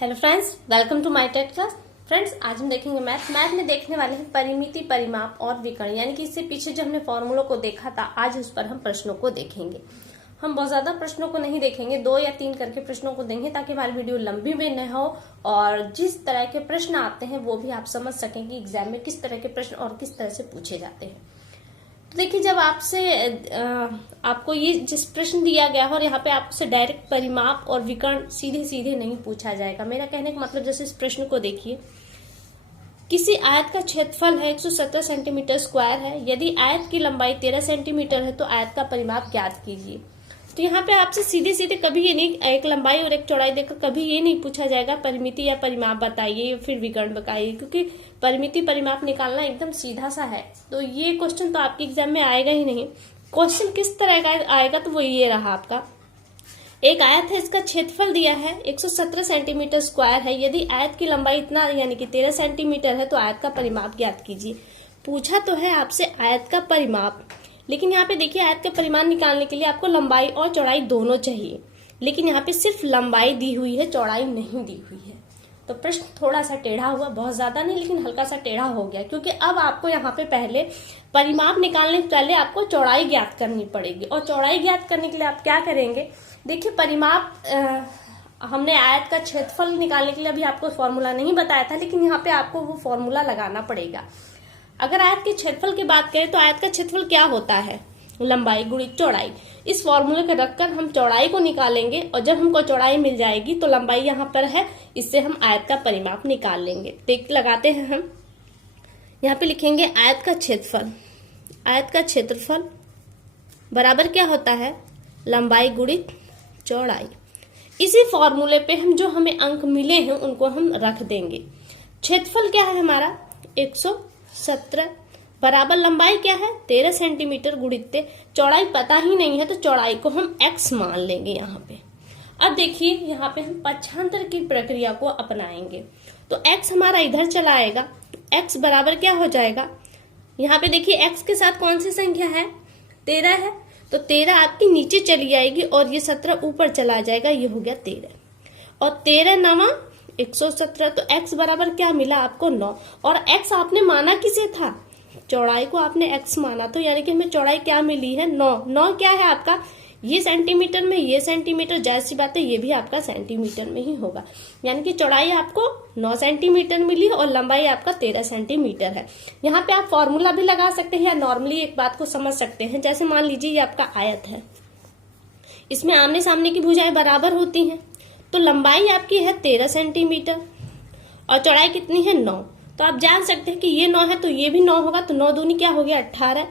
Hello friends, welcome to my TET class. Friends, आज हम देखेंगे मैथ में देखने वाले हैं परिमिति, परिमाप और विकर्ण, यानी कि इससे पीछे जो हमने फॉर्मूलों को देखा था, आज उस पर हम प्रश्नों को देखेंगे। हम बहुत ज्यादा प्रश्नों को नहीं देखेंगे, 2 या 3 करके प्रश्नों को देंगे ताकि हमारी वीडियो लंबी भी न हो और जिस तरह के प्रश्न आते हैं वो भी आप समझ सकें कि एग्जाम में किस तरह के प्रश्न और किस तरह से पूछे जाते हैं। तो देखिए, जब आपसे आपको ये जिस प्रश्न दिया गया है और यहाँ पे आपसे डायरेक्ट परिमाप और विकर्ण सीधे सीधे नहीं पूछा जाएगा। मेरा कहने का मतलब, जैसे इस प्रश्न को देखिए, किसी आयत का क्षेत्रफल है 117 सेंटीमीटर स्क्वायर है। यदि आयत की लंबाई 13 सेंटीमीटर है तो आयत का परिमाप ज्ञात कीजिए। तो यहाँ पे आपसे सीधे सीधे कभी ये नहीं, एक लंबाई और एक चौड़ाई देकर कभी ये नहीं पूछा जाएगा परिमिति या परिमाप बताइए या फिर विकर्ण बताइए, क्योंकि परिमिति परिमाप निकालना एकदम सीधा सा है। तो ये क्वेश्चन तो आपके एग्जाम में आएगा ही नहीं। क्वेश्चन किस तरह का आएगा, तो वो ये रहा आपका, एक आयत है, इसका क्षेत्रफल दिया है 117 सेंटीमीटर स्क्वायर है। यदि आयत की लंबाई इतना यानी कि 13 सेंटीमीटर है तो आयत का परिमाप ज्ञात कीजिए। पूछा तो है आपसे आयत का परिमाप, लेकिन यहाँ पे देखिए, आयत का परिमाप निकालने के लिए आपको लंबाई और चौड़ाई दोनों चाहिए, लेकिन यहाँ पे सिर्फ लंबाई दी हुई है, चौड़ाई नहीं दी हुई है। तो प्रश्न थोड़ा सा टेढ़ा हुआ, बहुत ज्यादा नहीं लेकिन हल्का सा टेढ़ा हो गया, क्योंकि अब आपको यहाँ पे पहले परिमाप निकालने से पहले आपको चौड़ाई ज्ञात करनी पड़ेगी। और चौड़ाई ज्ञात करने के लिए आप क्या करेंगे, देखिए, परिमाप हमने आयत का क्षेत्रफल निकालने के लिए अभी आपको फॉर्मूला नहीं बताया था, लेकिन यहाँ पे आपको वो फॉर्मूला लगाना पड़ेगा। अगर आयत के क्षेत्रफल की बात करें तो आयत का क्षेत्रफल क्या होता है, लंबाई गुणित चौड़ाई। इस फॉर्मूले को रखकर हम चौड़ाई को निकालेंगे और जब हमको चौड़ाई मिल जाएगी तो लंबाई यहाँ पर है, इससे हम आयत का परिमाप निकाल लेंगे। टिक लगाते हैं हम, यहाँ पे लिखेंगे आयत का क्षेत्रफल। आयत का क्षेत्रफल बराबर क्या होता है, लंबाई गुणित चौड़ाई। इसी फॉर्मूले पे हम जो हमें अंक मिले हैं उनको हम रख देंगे। क्षेत्रफल क्या है हमारा 117 बराबर लंबाई क्या है 13 सेंटीमीटर गुणित चौड़ाई पता ही नहीं है तो चौड़ाई को हम x मान लेंगे यहाँ पे। अब देखिए, यहाँ पे हम पक्षांतर की प्रक्रिया को अपनाएंगे तो x हमारा इधर चला आएगा, तो x बराबर क्या हो जाएगा, यहाँ पे देखिए x के साथ कौन सी संख्या है 13 है, तो 13 आपकी नीचे चली आएगी और ये 17 ऊपर चला जाएगा, ये हो गया 13 और 13 नवा 117। तो x बराबर क्या मिला आपको 9, और x आपने माना किसे था, चौड़ाई को आपने x माना, तो यानी कि हमें चौड़ाई क्या मिली है 9। 9 क्या है आपका, ये सेंटीमीटर में, ये सेंटीमीटर, जाहिर सी बात है ये भी आपका सेंटीमीटर में ही होगा, यानी कि चौड़ाई आपको 9 सेंटीमीटर मिली और लंबाई आपका 13 सेंटीमीटर है। यहाँ पे आप फॉर्मूला भी लगा सकते हैं या नॉर्मली एक बात को समझ सकते हैं। जैसे मान लीजिए ये आपका आयत है, इसमें आमने सामने की भुजाएं बराबर होती हैं, तो लंबाई आपकी है 13 सेंटीमीटर और चौड़ाई कितनी है 9। तो आप जान सकते हैं कि ये 9 है तो ये भी 9 होगा, तो 9 दूनी क्या हो गया 18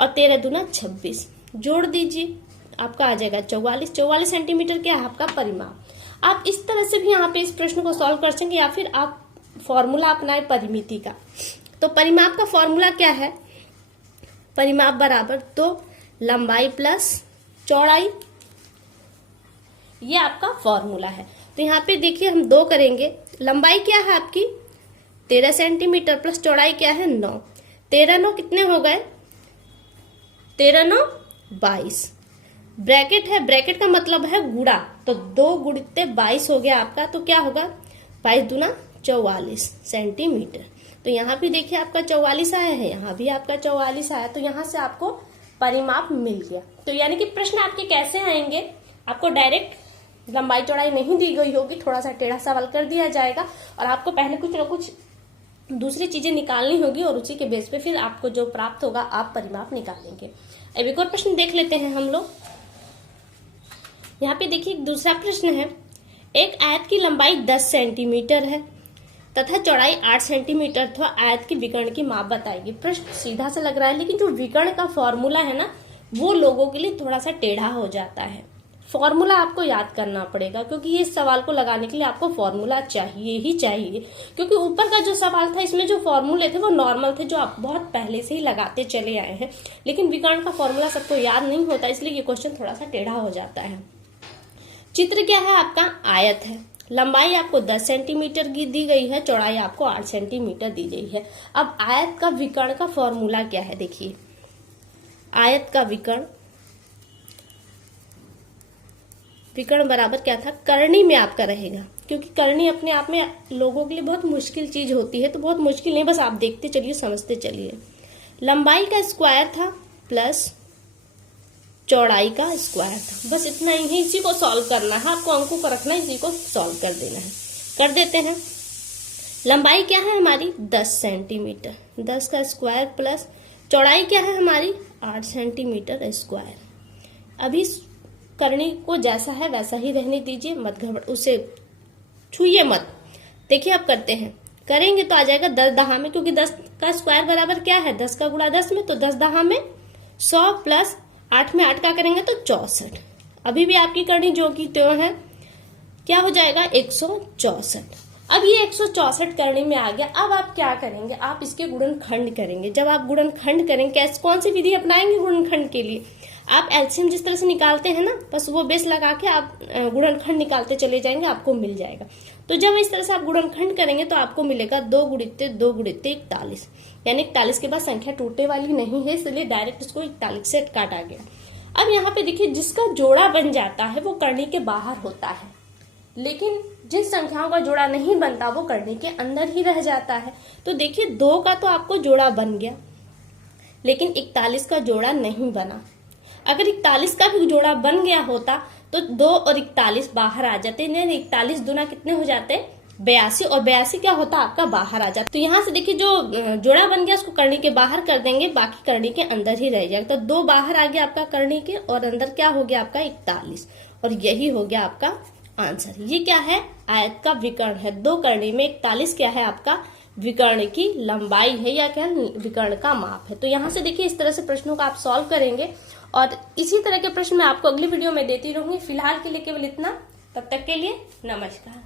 और 13 दूना 26, जोड़ दीजिए, आपका आ जाएगा 44। 44 सेंटीमीटर क्या है आपका परिमाप। आप इस तरह से भी यहाँ पे इस प्रश्न को सॉल्व कर सकेंगे या फिर आप फॉर्मूला अपनाए परिमिति का। तो परिमाप का फॉर्मूला क्या है, परिमाप बराबर तो लंबाई प्लस चौड़ाई, ये आपका फॉर्मूला है। तो यहाँ पे देखिए, हम 2 करेंगे, लंबाई क्या है आपकी 13 सेंटीमीटर प्लस चौड़ाई क्या है 9, 13 9 कितने हो गए 13 9 22, ब्रैकेट है, ब्रैकेट का मतलब है गुणा, तो 2 गुणित 22 हो गया आपका, तो क्या होगा 22 दूना 44 सेंटीमीटर। तो यहाँ भी देखिए आपका 44 आया है, यहाँ भी आपका 44 आया, तो यहाँ से आपको परिमाप मिल गया। तो यानी कि प्रश्न आपके कैसे आएंगे, आपको डायरेक्ट लंबाई चौड़ाई नहीं दी गई होगी, थोड़ा सा टेढ़ा सवाल कर दिया जाएगा और आपको पहले कुछ ना कुछ दूसरी चीजें निकालनी होगी और उसी के बेस पे फिर आपको जो प्राप्त होगा आप परिमाप निकालेंगे। अब एक और प्रश्न देख लेते हैं हम लोग। यहाँ पे देखिए, दूसरा प्रश्न है, एक आयत की लंबाई 10 सेंटीमीटर है तथा चौड़ाई 8 सेंटीमीटर, तो आयत की विकर्ण की माप बताइए। प्रश्न सीधा सा लग रहा है, लेकिन जो विकर्ण का फॉर्मूला है ना, वो लोगों के लिए थोड़ा सा टेढ़ा हो जाता है। फॉर्मूला आपको याद करना पड़ेगा, क्योंकि ये सवाल को लगाने के लिए आपको फॉर्मूला चाहिए ही चाहिए, क्योंकि ऊपर का जो सवाल था इसमें जो फॉर्मूले थे वो नॉर्मल थे, जो आप बहुत पहले से ही लगाते चले आए हैं, लेकिन विकर्ण का फॉर्मूला सबको याद नहीं होता, इसलिए ये क्वेश्चन थोड़ा सा टेढ़ा हो जाता है। चित्र क्या है आपका, आयत है, लंबाई आपको 10 सेंटीमीटर की दी गई है, चौड़ाई आपको 8 सेंटीमीटर दी गई है। अब आयत का विकर्ण का फॉर्मूला क्या है, देखिए आयत का विकर्ण विकर्ण बराबर क्या था, करनी में आपका रहेगा, क्योंकि करनी अपने आप में लोगों के लिए बहुत मुश्किल चीज होती है, तो बहुत मुश्किल नहीं, बस आप देखते चलिए समझते चलिए। लंबाई का स्क्वायर था प्लस चौड़ाई का स्क्वायर था, बस इतना ही, इसी को सॉल्व करना है आपको, अंकों को रखना है, इसी को सॉल्व कर देना है। कर देते हैं। लंबाई क्या है हमारी 10 सेंटीमीटर, 10 का स्क्वायर प्लस चौड़ाई क्या है हमारी 8 सेंटीमीटर स्क्वायर। अभी करनी को जैसा है वैसा ही रहने दीजिए, मत घबरा, उसे छूइए मत। देखिए अब करते हैं, करेंगे तो आ जाएगा 10 दहा में, क्योंकि 10 का स्क्वायर बराबर क्या है 10 का गुणा 10 में, तो 10 दहा में 100 प्लस 8 में 8 का करेंगे तो 64। अभी भी आपकी करनी जो की त्यों है, क्या हो जाएगा 164। अब ये 164 करने में आ गया। अब आप क्या करेंगे, आप इसके गुणनखंड करेंगे। जब आप गुणनखंड करेंगे, कैसे कौन सी विधि अपनाएंगे गुणनखंड के लिए, आप एलसीएम जिस तरह से निकालते हैं ना, बस वो बेस लगा के आप गुणनखंड निकालते चले जाएंगे, आपको मिल जाएगा। तो जब इस तरह से आप गुणनखंड करेंगे तो आपको मिलेगा 2 गुणित 2 गुणित 41, यानी 41 के बाद संख्या टूटने वाली नहीं है, इसलिए डायरेक्ट इसको 41 से काटा गया। अब यहाँ पे देखिए, जिसका जोड़ा बन जाता है वो करनी के बाहर होता है, लेकिन जिन संख्याओं का जोड़ा नहीं बनता वो करनी के अंदर ही रह जाता है। तो देखिए 2 का तो आपको जोड़ा बन गया, लेकिन 41 का जोड़ा नहीं बना। अगर 41 का भी जोड़ा बन गया होता तो 2 और 41 बाहर आ जाते, नहीं 41 दूना कितने हो जाते 82, और 82 क्या होता आपका बाहर आ जाता। तो यहाँ से देखिए जो जोड़ा बन गया उसको करनी के बाहर कर देंगे, बाकी करनी के अंदर ही रह जाएगा। तो 2 बाहर आ गया आपका करनी के, और अंदर क्या हो गया आपका 41, और यही हो गया आपका आंसर। ये क्या है, आयत का विकर्ण है। 2 करनी में 41 क्या है आपका विकर्ण की लंबाई है, या क्या विकर्ण का माप है। तो यहाँ से देखिए इस तरह से प्रश्नों का आप सॉल्व करेंगे, और इसी तरह के प्रश्न मैं आपको अगली वीडियो में देती रहूंगी। फिलहाल के लिए केवल इतना, तब तक के लिए नमस्कार।